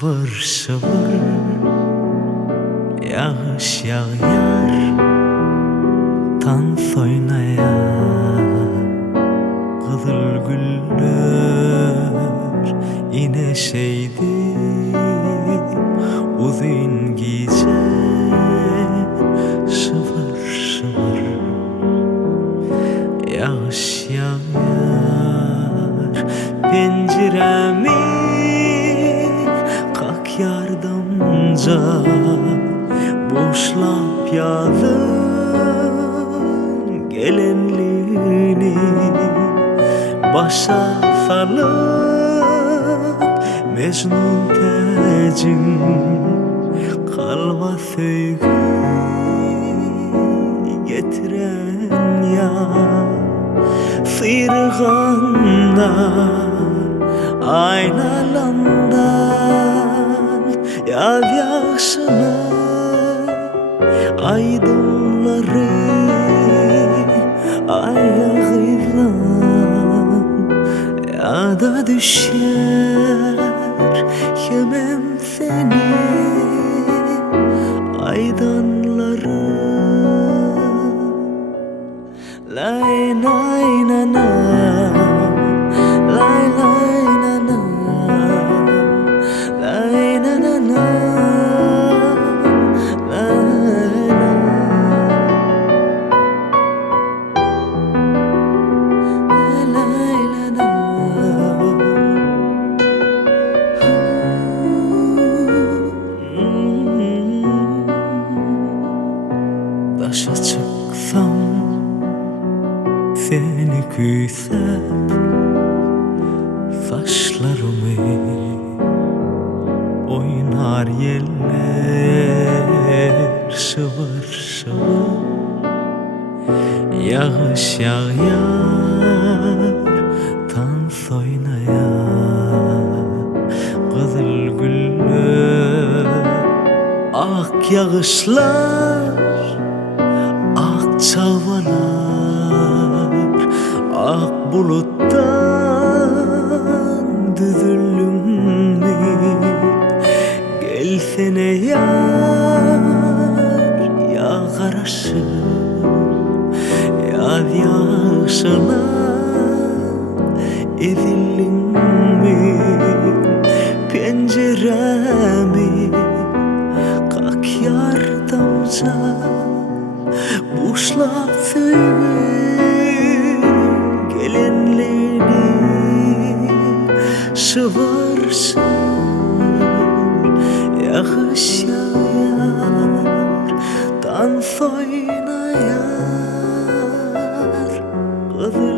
Şıvır şıvır yağış yağar, tan soynayar, kızıl güller ineşeydi uzun gece. Şıvır şıvır yağış yağar, penceremi kalk yardımca boşlap yazın gelenliğini başa salıp Mecnun tecim kalba sevgi getiren ya sıyırganda aynalandan yaz yaşını aydınları ayağıyla ya da düşer yemem seni aydanları. Lay lay na na, lay lay na na, lay na na na, lay na, lay lay na na. Taşa çıksam seni küsep saçlarımı oynar yeller şıvır şıvır yağış yağar, tan soynayar, kızıl güller ak yağışlar ak çavalar ak buluttan düzüldüm mi? Gelsene yar ya karışır yaz yaşına ezildim mi? Penceremi kalk yardımca boşlap sevgi gelenliğini şıvır şıvır yağış yağar, tan soynayar, kızıl